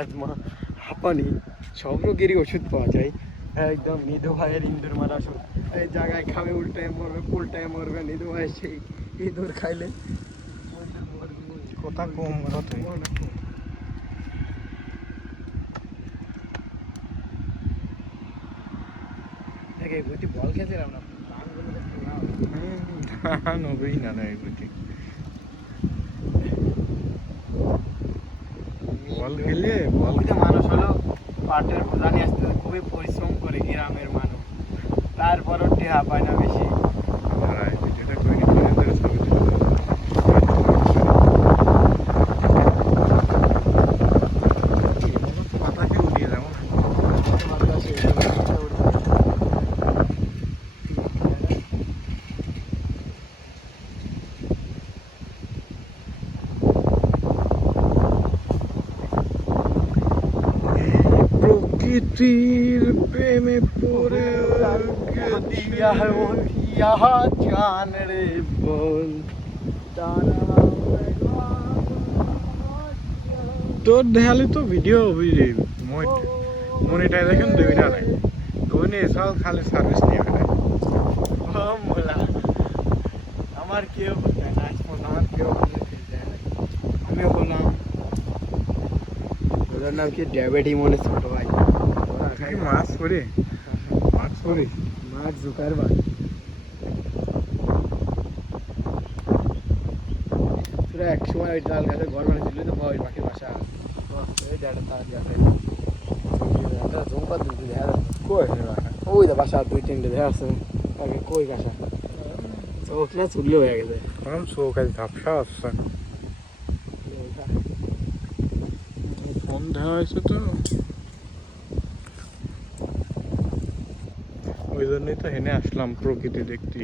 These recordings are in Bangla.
আজমা, হাঁপানি সব রোগেরই ওষুধ পাওয়া যায়। একদম নিধু ভাইয়ের ইঁদুর মারা ওষুধ। এই জায়গায় খাবে উল্টায় মরবে, উল্টায় মরবে। নিধু ভাইয়ের সেই ইঁদুর খাইলে কথা কম তুই। দেখে বইটি বল খেয়েছিলাম না, ধানগুলো দেখতে লাল। ধান হবেই না না এগুলি। বল খেলে বল মানুষ হলো পাটের বোঝা নিয়ে আসতে খুবই পরিশ্রম করে গ্রামের মানুষ, তারপরও টেহা পায় না বেশি। যেটা করি ফোনের ছবি তুলে পাতাকে উঠিয়ে যাবো না। প্রকৃতির প্রেমে পড়ে দিয়া দিয়া জান রে বল। তোর দেখালে তো ভিডিও মনিটাই দেখেন দেবি না নাই তুই নিয়ে সব খালি সার্ভিস নিয়ে বেড়ায়। আমার কেউ হতে না, আমার কেউ আমি হলাম, ওদের নাম কি ডায়াবেটি মনে ছোট ভাই। ওরা খাই মাছ করি মাছ করি মাছ জোকার ভাই। তোরা এক সময় ওই ডাল গাছের ঘর বানিয়েছিল তো ওই পাখির বাসা। ওই ডাটা তার ঝুমকা দুটো দেখা ওই দা বাসা দুই তিনটে দেখা আছে আগে কই বাসা ওখানে চুল্লি হয়ে গেছে। এখন চৌকাছে ঝাপসা আসছে ফোন দেওয়া হয়েছে তো ওই জন্যই তো হেনে আসলাম প্রকৃতি দেখতে।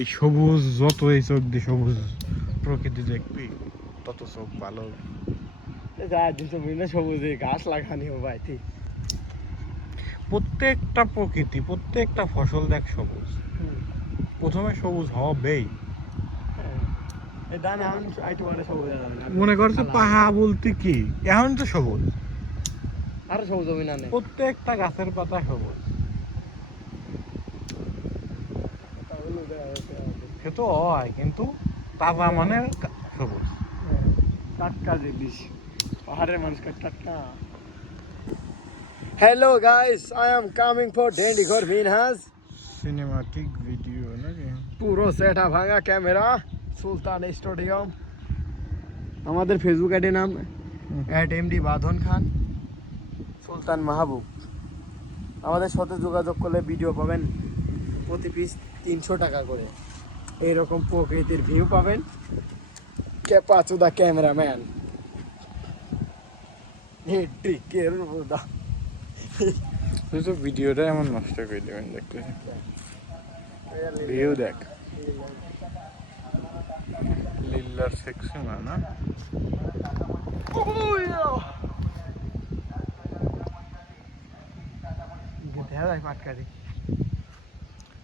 এই সবুজ যত এই চোখ দিয়ে সবুজ প্রকৃতি দেখবি তত চোখ ভালো। যা দিন বিভিন্ন সবুজে গাছ লাগানি ও ভাই ঠিক। প্রত্যেকটা প্রকৃতি প্রত্যেকটা ফসল দেখ সবুজ, প্রথমে সবুজ হবেই। মনে করছে পাহা বলতে কি এখন তো সবুজ, আর সবুজ জমি না প্রত্যেকটা গাছের পাতা সবুজ। সে তো হয় কিন্তু তাজা মানে সবুজ টাটকা জিনিস, পাহাড়ের মানুষকে টাটকা। Hello guys, I am coming for ঢেন্ডিঘর মিনহাজ সিনেমাটিক ভিডিও নাকি পুরো সেটা ভাঙা ক্যামেরা সুলতান স্টুডিও। আমাদের ফেসবুক আইডির নাম @MD বাঁধন খান সুলতান মাহবুব। আমাদের সাথে যোগাযোগ করলে ভিডিও পাবেন প্রতি পিস 300 টাকা করে। এইরকম প্রকৃতির ভিউ পাবেন। পাচুদা ক্যামেরাম্যান তুই তো ভিডিওটা এমন নষ্ট করে দেবেন দেখতে। ভিউ দেখ লিল্লার সেকশন না পাটকারি।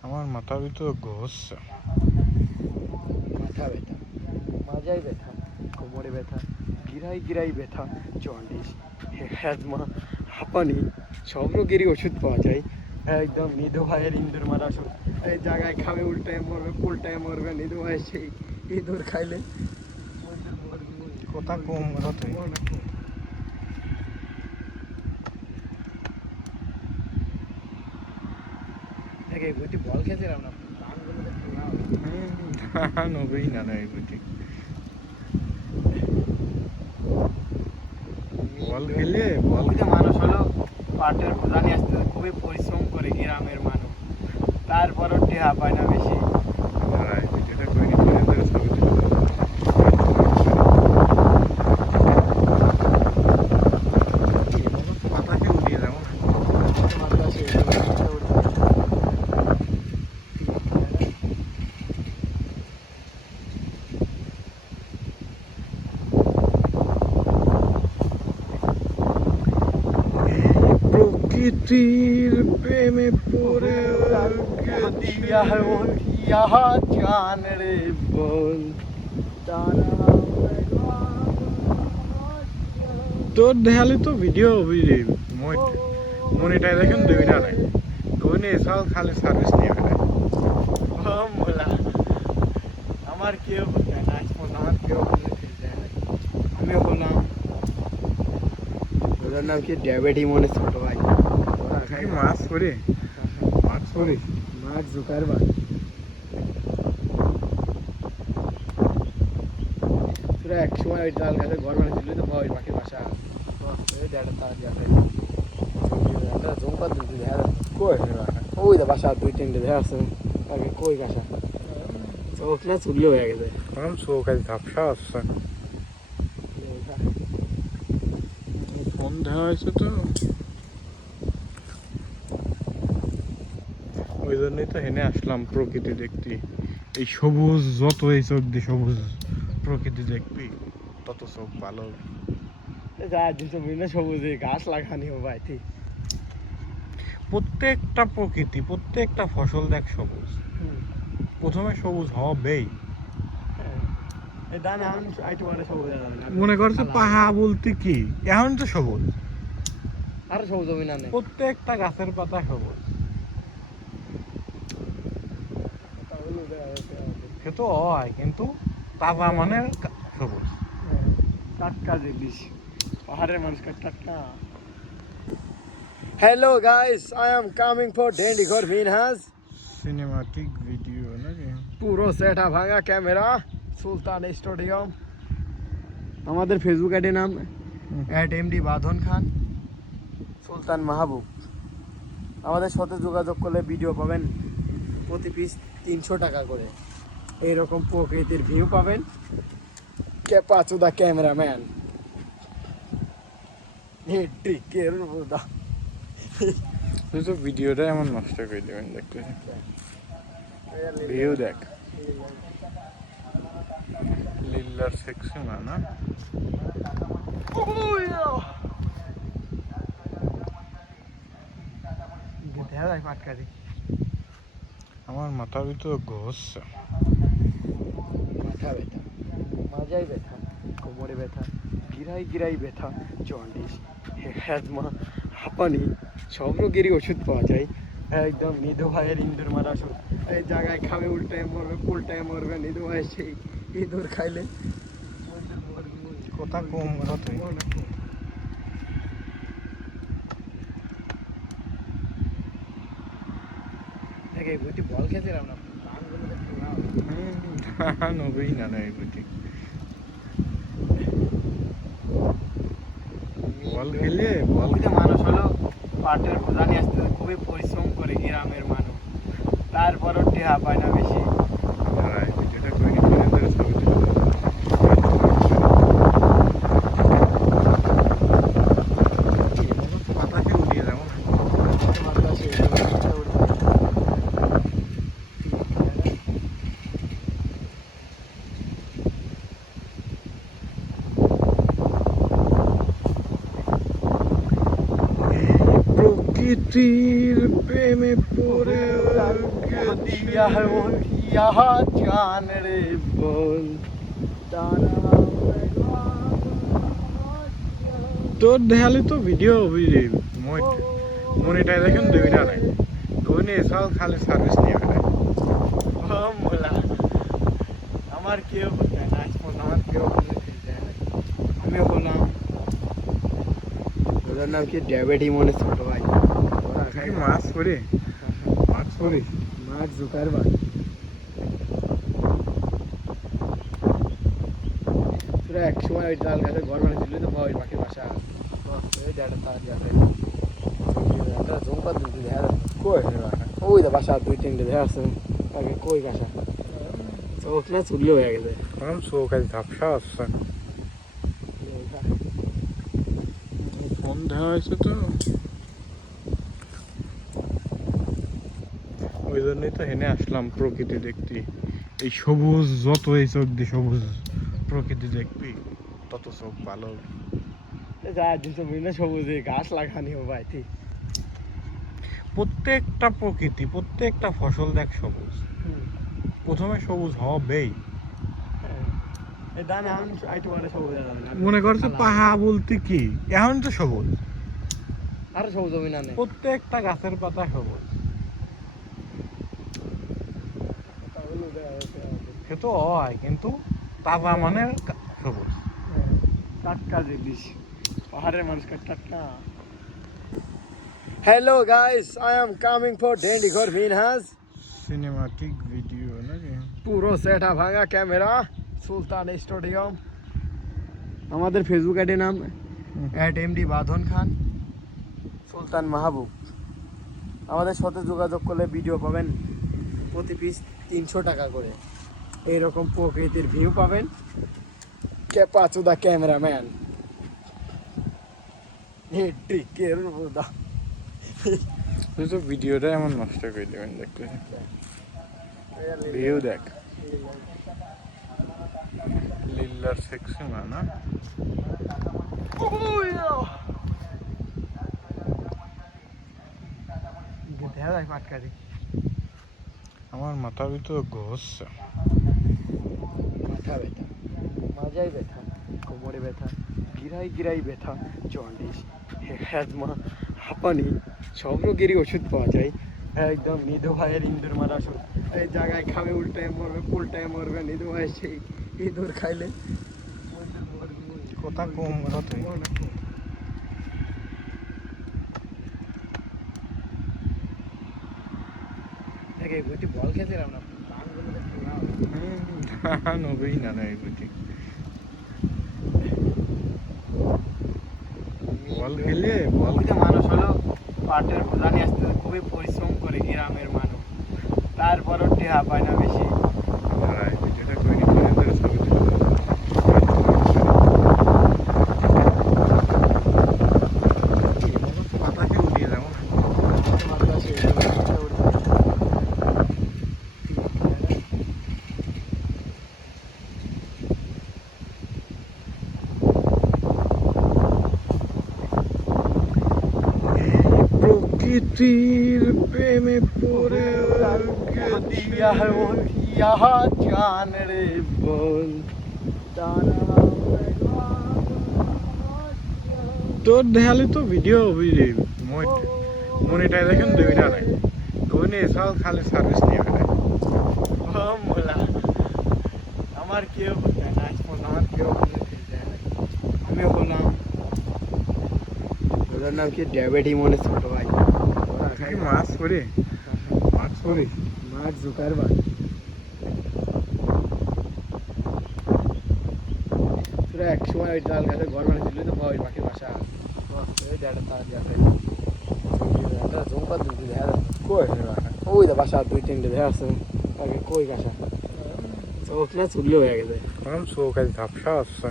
আমার মাথার ভিতর ঘষছে। মাথা ব্যথা, মাজায় ব্যথা, কোমরে ব্যথা, গিরাই গিরাই ব্যথা, জন্ডিস, হ্যাজমা, হাঁপানি সব রোগেরই ওষুধ পাওয়া যায়। একদম নিধু ভাইয়ের ইঁদুর মারা ওষুধ। এই জায়গায় খাবে উল্টায় মরবে, উল্টায় মরবে। নিধু ভাইয়ের সেই ইঁদুর খাইলে কথা কম তুই। দেখে বইটি বল খেয়েছিলাম না, ধানগুলো দেখতে লাল। ধান হবেই না না এগুলি। বল খেলে বল মানুষ হলো পাটের বোঝা নিয়ে আসতে খুবই পরিশ্রম করে গ্রামের মানুষ, তারপরও টেহা পায় না বেশি। যেটা করি ফোনের ছবি তুলে পাতাকে উঠিয়ে যাবো না। প্রকৃতির প্রেমে পড়ে দিয়া জান রে বল। তোর দেখালে তো ভিডিও মনিটাইজেশন দেবি না নাই তুই নিয়ে এসব খালি সার্ভিস নিয়ে বেড়ায় মোলা আমার কেউ বলতে না আমার কেউ আমিও বললাম ওদের নাম কি ডেভিড মনে ছোট ভাই ওরা খাই মাছ করি মাছ করি মাছ জুকারবার তোরা এক সময় ওই ডাল গাছের ঘর বানিয়েছিল তো ওই পাখির বাসা জমকা ওই দা বাসা 2-3টে দেখা আছে আগে কই বাসা চোখ না চুললে হয়ে গেছে কারণ চৌকাজ ঝাপসা আসছে ফোন দেওয়া হয়েছে তো ওই জন্যই তো হেনে আসলাম প্রকৃতি দেখতে এই সবুজ যত এই চোখ দিয়ে সবুজ প্রকৃতি দেখবি তত চোখ ভালো যা দিন বিভিন্ন সবুজে গাছ লাগানি ও ভাই ঠিক প্রত্যেকটা প্রকৃতি প্রত্যেকটা ফসল দেখ সবুজ প্রথমে সবুজ হবেই এই দান এখন আইটু মানে সবুজ মনে করছে পাহা বলতে কি এখন তো সবুজ আর সবুজ হবে না প্রত্যেকটা গাছের পাতা সবুজ সে তো হয় কিন্তু তাজা মানে সবুজ টাটকা জিনিস পাহাড়ের মানুষকে টাটকা hello guys I am coming for ডেন্ডিঘর মিনহাজ সিনেমাটিক ভিডিও নাকি পুরো সেটা ভাঙা ক্যামেরা সুলতান স্টুডিও আমাদের ফেসবুক আইডির নাম @md বাঁধন খান সুলতান মাহবুব আমাদের সাথে যোগাযোগ করলে ভিডিও পাবেন প্রতি পিস 300 টাকা করে এইরকম প্রকৃতির ভিউ পাবেন কে পাচু দা ক্যামেরাম্যান তুই তো ভিডিওটা এমন নষ্ট করে দেবেন দেখতে ভিউ দেখ লিল্লার সেকশন না আমার মাথার ভিতর ঘষছে মাথা ব্যথা মাজায় ব্যথা কোমরে ব্যথা গিরাই ব্যথা জন্ডিস হ্যাজমা হাঁপানি সব রোগেরই ওষুধ পাওয়া যায় একদম নিধু ভাইয়ের ইঁদুর মারা ওষুধ এই জায়গায় খাবে উল্টায় মরবে নিধু ভাই সেই ইঁদুর খাইলে কথা কম তুই দেখ এই বইটি বল খেয়েছিলাম না নবেই না এই বুঝি বল খেলে বলতে মানুষ হলো পাটের বোঝা নিয়ে আসতে খুবই পরিশ্রম করে গ্রামের মানুষ তারপরও টেহা পায় না বেশি যেটা করে নিজেদের ছবি পাতাকে উঠিয়ে যাবো প্রকৃতির প্রেমে পড়ে দিয়া জান রে বল তোর দেখালে তো ভিডিও মনিটাইজেশন দেবি না নাই তুই নিয়ে এসব খালি সার্ভিস নিয়ে বেড়ায় মোলা আমার কেউ বলতে না আমার কেউ আমিও বললাম ওদের নাম কি ডেভিড মনে ছোট ভাই ওরা খাই মাছ করি মাছ করি মাছ জুকারবার তোরা এক সময় ওই ডাল গাছের ঘর বানিয়েছিল তো ওই পাখির বাসা ওই ডাটা তার যাতে জমকা ওই দা বাসা 2-3টে দেখা আছে আগে কই বাসা চোখ না চুললে হয়ে গেছে কারণ চৌকাজ ঝাপসা আসছে ফোন দেওয়া হয়েছে তো ওই জন্যই তো হেনে আসলাম প্রকৃতি দেখতে এই সবুজ যত এই চোখ দিয়ে সবুজ প্রকৃতি দেখবি তত চোখ ভালো যা দিন বিভিন্ন সবুজে গাছ লাগানি ও ভাই ঠিক প্রত্যেকটা প্রকৃতি প্রত্যেকটা ফসল দেখ সবুজ প্রথমে সবুজ হবেই এই দানা আইটু মানে সবুজ যাবে না মনে করছে পাহা বলতে কি এখন তো সবুজ আর সবুজ জমি না নেই প্রত্যেকটা গাছের পাতা সবুজ সে তো হয় কিন্তু তাজা মানে সবুজ টাটকা জিনিস পাহাড়ের মানুষকে টাটকা hello guys I am coming for ডেন্ডিঘর মিনহাজ সিনেমাটিক ভিডিও নাকি পুরো সেটা ভাঙা ক্যামেরা সুলতান স্টুডিও আমাদের ফেসবুক আইডি নাম @md বাঁধন খান সুলতান মাহবুব আমাদের সাথে যোগাযোগ করলে ভিডিও পাবেন প্রতি পিস 300 টাকা করে এইরকম প্রকৃতির ভিউ পাবেন পাচুদা ক্যামেরাম্যান ট্রিকের বুদা তুই তো ভিডিওটা এমন নষ্ট করে দেবেন দেখতে ভিউ দেখ লিল্লার সেকশন না দেখা যায় পাটকারি আমার মাথার ভিতর ঘষছে মাথা ব্যথা মাজায় ব্যথা কোমরে ব্যথা গিরাই গিরাই ব্যথা জন্ডিস হ্যাজমা হাঁপানি সব রোগেরই ওষুধ পাওয়া যায় একদম নিধু ভাইয়ের ইন্দুর মারা ওষুধ এই জায়গায় খাবে উল্টায় মরবে পুলটায় মরবে নিধু ভাই সেই ইঁদুর খাইলে কথা কম কথা দেখে বুঝি বল খেয়েছিলাম না নবেই না এই বুঝি বল খেলে বল মানুষ হলো পাটের বোঝা নিয়ে আসতে খুবই পরিশ্রম করে গ্রামের মানুষ তারপরও টেহা পায় না বেশি যেটা করে নিজেদের ছবি পাতাকে উঠিয়ে যাবো প্রকৃতির প্রেমে পড়ে দিয়া জান রে বল তোর দেখালে তো ভিডিও মনিটাইজেশন দেবি না নাই তুই নিয়ে এসব খালি সার্ভিস নিয়ে বেড়ায় মোলা আমার কেউ হতে না আমার কেউ আমি হলাম ওদের নাম কি ডেভিড মনে ছোট ভাই কি মাছ করি মাছ করি মাছ জুকারবার তোরা এক সময় ওই ডাল গাছের ঘর বানিয়েছিল তো ওই পাখির বাসা জমকা দুটো দেখা কই ওই তো বাসা 2-3টে দেখা আছে আগে কই গাছা চোখ না চুললে হয়ে গেছে কারণ চৌকাজ ঝাপসা আসছে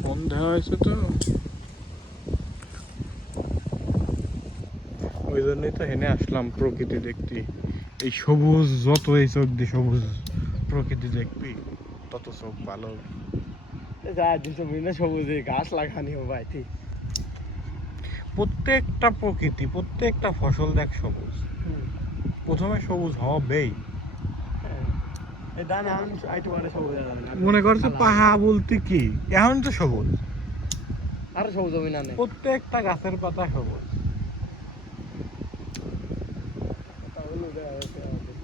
ফোন দেওয়া হয়েছে তো ওই জন্যই তো হেনে আসলাম প্রকৃতি দেখতে এই সবুজ যত এই চোখ দিয়ে সবুজ প্রকৃতি দেখবি তত চোখ ভালো যা দিনটা বিভিন্ন সবুজে গাছ লাগানি ও ভাই ঠিক প্রত্যেকটা প্রকৃতি প্রত্যেকটা ফসল দেখ সবুজ প্রথমে সবুজ হবেই এই দানা আইটু মানে সবুজ যাবে না মনে করছে পাহা বলতে কি এখন তো সবুজ আর সবুজ জমি না নেই প্রত্যেকটা গাছের পাতা সবুজ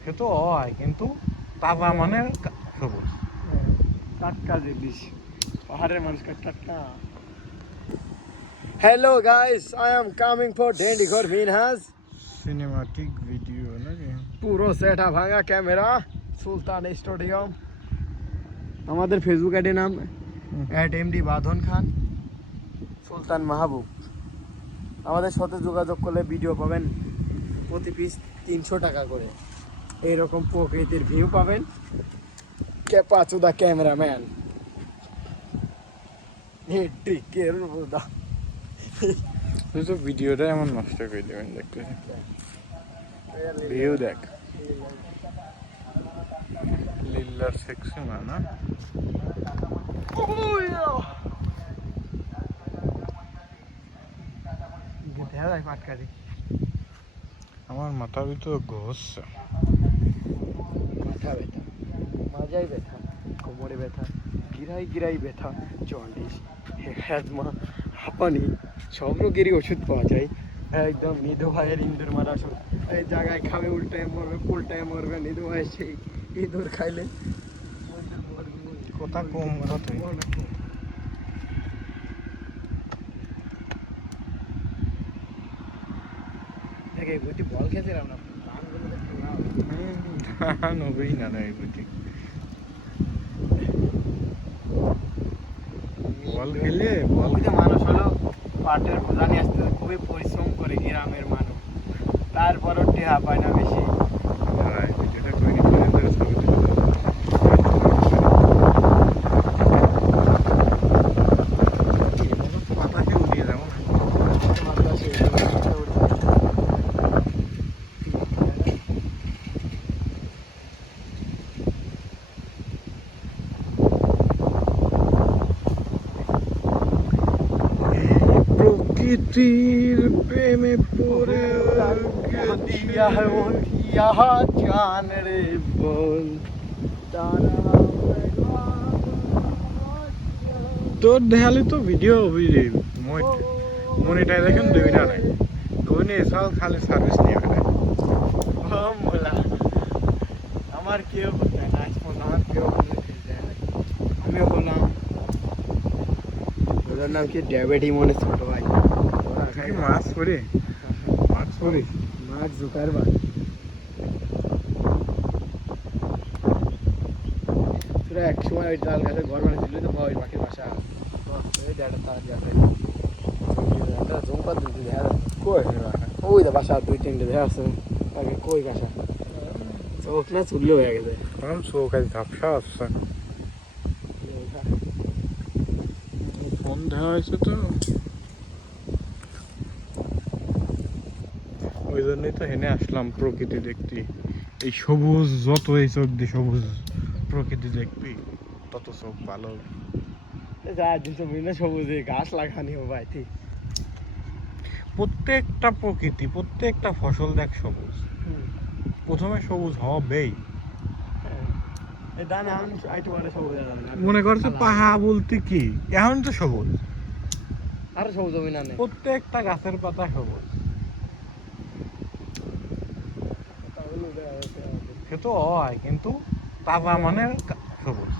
সে তো হয় কিন্তু তাজা মানে সবুজ টাটকা জিনিস পাহাড়ের মানুষকে টাটকা hello guys I am coming for ডেন্ডিঘর মিনহাজ সিনেমাটিক ভিডিও নাকি পুরো সেটা ভাঙা ক্যামেরা সুলতান স্টুডিও আমাদের ফেসবুক আইডি নাম @md বাঁধন খান সুলতান মাহবুব আমাদের সাথে যোগাযোগ করলে ভিডিও পাবেন প্রতি পিস 300 টাকা করে এইরকম প্রকৃতির ভিউ পাবেন পাচুদা ক্যামেরাম্যান ট্রিকের বুদা তুই তো ভিডিওটা এমন নষ্ট করে দেবেন দেখতে ভিউ দেখ লিল্লার সেকশন না দেখা যায় পাটকারি আমার মাথার ভিতর ঘষছে মাথা ব্যথা মাজায় ব্যথা, কোমরে ব্যথা, গিরাই গিরাই ব্যথা, জন্ডিস, হ্যাজমা, হাঁপানি সব রোগেরই ওষুধ পাওয়া যায় একদম নিধু ভাইয়ের ইঁদুর মারা ওষুধ। এই জায়গায় খাবে উল্টায় মরবে, পুলটায় মরবে, নিধু ভাইয়ের সেই ইঁদুর খাইলে কথা কম কথা দেখে বইটি বল খেলছিলাম না, ধান হবেই না এই বুঝি বল খেলে বল যে মানুষ হলো পাটের বোঝা নিয়ে আসতে খুবই পরিশ্রম করে গ্রামের মানুষ, তারপরও টেহা পায় না বেশি। যেটা তৈরি করে তারা ছবি তুলে দেয়। পাতাকে উঠিয়ে দেবো না প্রকৃতির প্রেমে পড়ে দিয়া দিয়া জান রে বল তোর দেখালে তো ভিডিও মনিটাইজেশন দেবি না নাই তুই নিয়ে সব খালি সার্ভিস নিয়ে ফেলে আমার কেউ করতে না, আমার কেউ আমি হলাম ওদের নাম কি ডেভিড মনে ছোট ভাই, ওরা খাই মাছ পরে মাছ পরে মাছ জুকার ভাই তোরা এক সময় ওই ডাল গাছের ঘর বানিয়েছিল তো ওই পাখির বাসা, ওই ডাটা তার যাতে জমপা দুটো দেখা কই ওই দা বাসা দুই তিনটে দেখা আছে আগে কই বাসা চোখ না চুল্লি হয়ে গেছে। তখন চৌকাজ ঝাপসা আসছে ফোন দেওয়া হয়েছে তো ওই জন্যই তো হেনে আসলাম প্রকৃতি দেখতে। এই সবুজ যত এই চোখ দিয়ে সবুজ প্রকৃতি দেখবি তত চোখ ভালো। যা দিন বিভিন্ন সবুজে গাছ লাগানি ও ভাই ঠিক প্রত্যেকটা প্রকৃতি প্রত্যেকটা ফসল দেখ সবুজ, প্রথমে সবুজ হবেই। মনে করছে পাহা বলতে কি এখন তো সবুজ, আর সবুজ জমি না প্রত্যেকটা গাছের পাতা সবুজ। সে তো হয় কিন্তু তাজা মানে সবুজ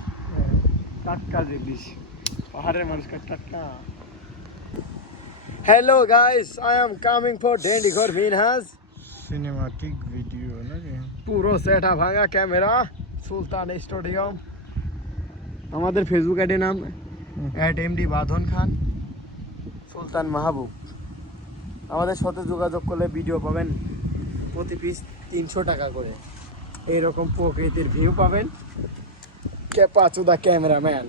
টাটকা জিনিস, পাহাড়ের মানুষ টাটকা। Hello guys, I am coming for ডেন্ডিঘর মিনহাজ সিনেমাটিক ভিডিও নাকি পুরো সেটা ভাঙা ক্যামেরা সুলতান স্টুডিও। আমাদের ফেসবুক আইডি নাম @MD বাঁধন খান সুলতান মাহবুব। আমাদের সাথে যোগাযোগ করলে ভিডিও পাবেন প্রতি পিস 300 টাকা করে, এইরকম প্রকৃতির ভিউ পাবেন। পাচুদা ক্যামেরাম্যান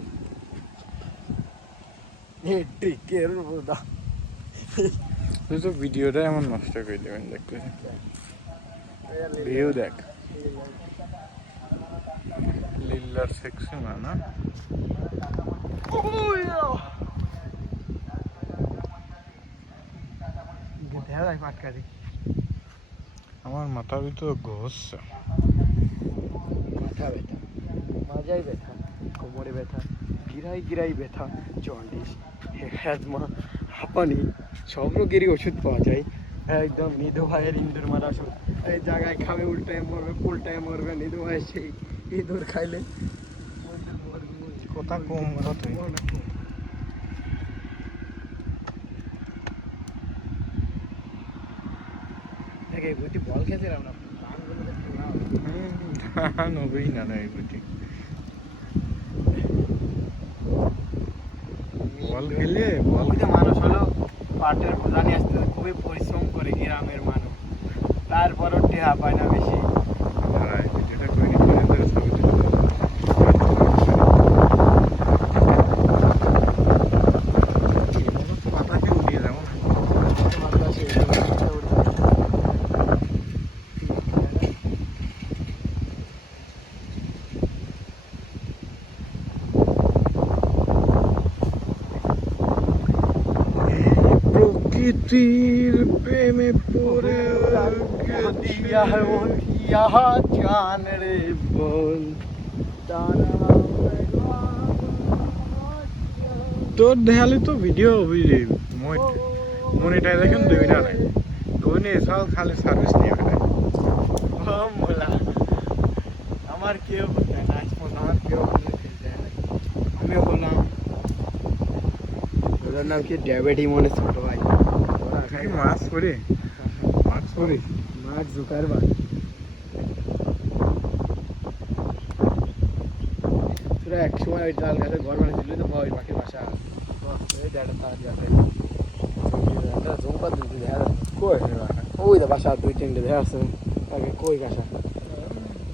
তুই তো ভিডিওটা এমন নষ্ট করে দেবেন দেখতে। ভিউ দেখ লিল্লার সেকশন না পাটকারি আমার মাথার ভিতর ঘষছে। মাথা ব্যথা, মাজায় ব্যথা, কোমরে ব্যথা, গিরাই গিরাই ব্যথা, জন্ডিস, হ্যাজমা, হাঁপানি সব রোগেরই ওষুধ পাওয়া যায় একদম নিধু ভাইয়ের ইঁদুর মারা ওষুধ। এই জায়গায় খাবে উল্টায় মরবে, পুলটায় মরবে, নিধু ভাইয়ের সেই ইঁদুর খাইলে কথা কম কথা দেখে বইটি বল খেলছিলাম না, ধান হবেই না এই বুঝি বল খেলে বল যে মানুষ হলো পাটের বোঝা নিয়ে আসতে খুবই পরিশ্রম করে গ্রামের মানুষ, তারপরও টেহা পায় না বেশি। যেটা তৈরি করে তারা ছবি তুলে দেয়। পাতাকে উঠিয়ে দেবো না প্রকৃতির প্রেমে পড়ে দিয়া দিয়া জান রে বল তোর দেখালে তো ভিডিও মনিটাইজেশন দেবি না নাই তুই নিয়ে এছাড়াও খালি সার্ভিস নিয়ে বেড়ায় আমার কেউ করতে হয় না আজ পর্যন্ত আমার কেউ খেলতে হয় না আমিও বললাম ওদের নাম কি ডেভিড মনে ছোট ভাই ওরা তুই কি মাছ করি মাছ করিস মাছ জুকারবাগ তোরা এক সময় ওই ডাল গাছের ঘর বানিয়েছিল তো ওই পাখির বাসা ওই ডাটা তার যাতে জমকা দুটো দেখা যাচ্ছে কই ওই তো বাসা দুই তিনটে দেখা যাচ্ছে আগে কই গাছা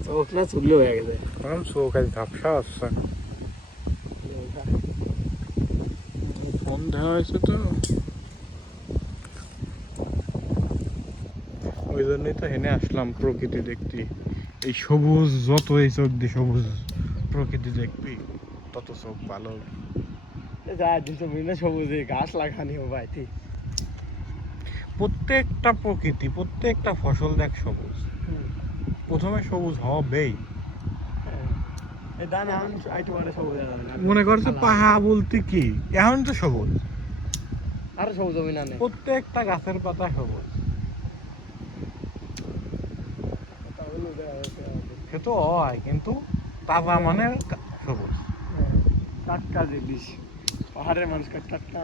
চোখ না চুগলে হয়ে গেছে কারণ চৌকাজ ঝাপসা আসছে ফোন দেওয়া হয়েছে তো ওই জন্যই তো হেনে আসলাম প্রকৃতি দেখতে এই সবুজ যত এই চোখ দিয়ে সবুজ প্রকৃতি দেখবি তত চোখ ভালো হবে। যা দিন তো বিভিন্ন সবুজে গাছ লাগানি ও ভাই ঠিক প্রত্যেকটা প্রকৃতি প্রত্যেকটা ফসল দেখ সবুজ প্রথমে সবুজ হবেই এই দান এখন আইটু মানে সবুজ মনে করছে পাহা বলতে কি এখন তো সবুজ আর সবুজ জমি না নেই প্রত্যেকটা গাছের পাতা সবুজ সে তো হয় কিন্তু তাজা মানে সবুজ টাটকা জিনিস পাহাড়ের মানুষকে টাটকা